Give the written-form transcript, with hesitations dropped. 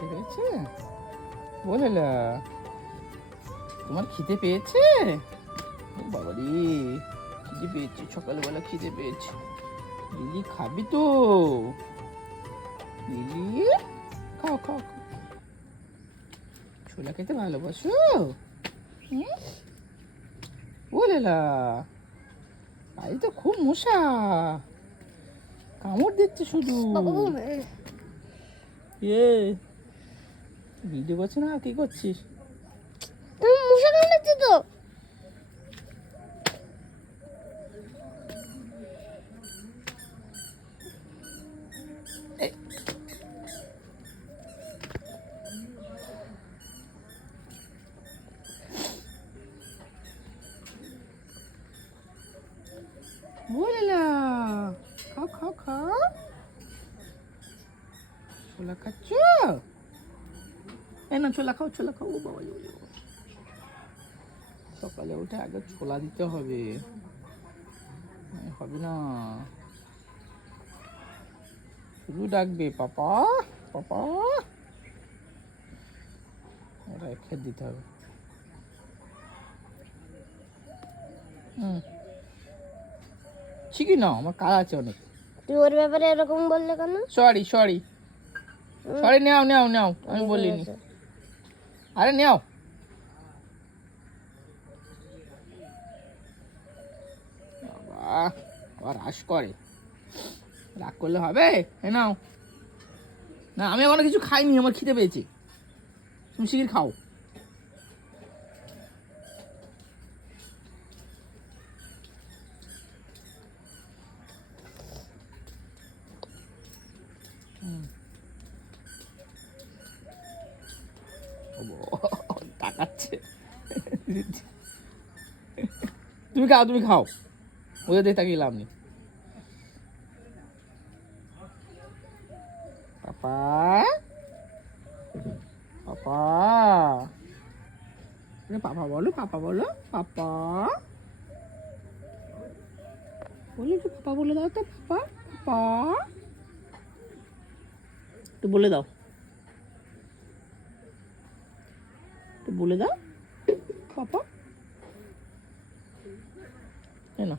খিদে পেয়েছে? বলে না, তোমার খিদে পেয়েছে? ও বাবা রে, খিদে পেয়েছে, সকালবেলা খিদে পেয়েছে। লিলি খাবি তো? লিলি খাও খাও খাও। ছোলা খেতে ভালোবাসো? বলে না, আজ তো খুব মশা, কামড় দিচ্ছে শুধু। এ ভিডিও করছে না, কি করছিস? মশা কামড়াচ্ছে তো। বলে না, খাও খাও খাও। ছোলা খাচ্ছ? এই না, ছোলা খাও, ছোলা খাও। ও বাবা, সকালে উঠে আগে ছোলা দিতে হবে, হবে না। শুধু ডাকবে পাপা পাপা, ওরা খেতে দিতে হবে। ঠিকই না, আমার কাজ আছে অনেক। তুই ওর ব্যাপারে এরকম বললে কেন? সরি সরি সরি, নাও নাও নাও, আমি বলিনি। আরে নাও। বাবা, আবার রাস করে, রাগ করলে হবে? এ নাও। না, আমি এখনো কিছু খাইনি, আমার খিদে পেয়েছে। তুমি শিগগির খাও। তাকাচ্ছে। তুমি খাও, তুমি খাও, ওদের দেখে তাকিয়ে লাভ নেই। পাপা পাপা, পাপা বলো, পাপা বলো, পাপা বলো তো, পাপা বলে দাও তো, পাপা পাপা তো বলে দাও, তো বলে দাও পাপা। না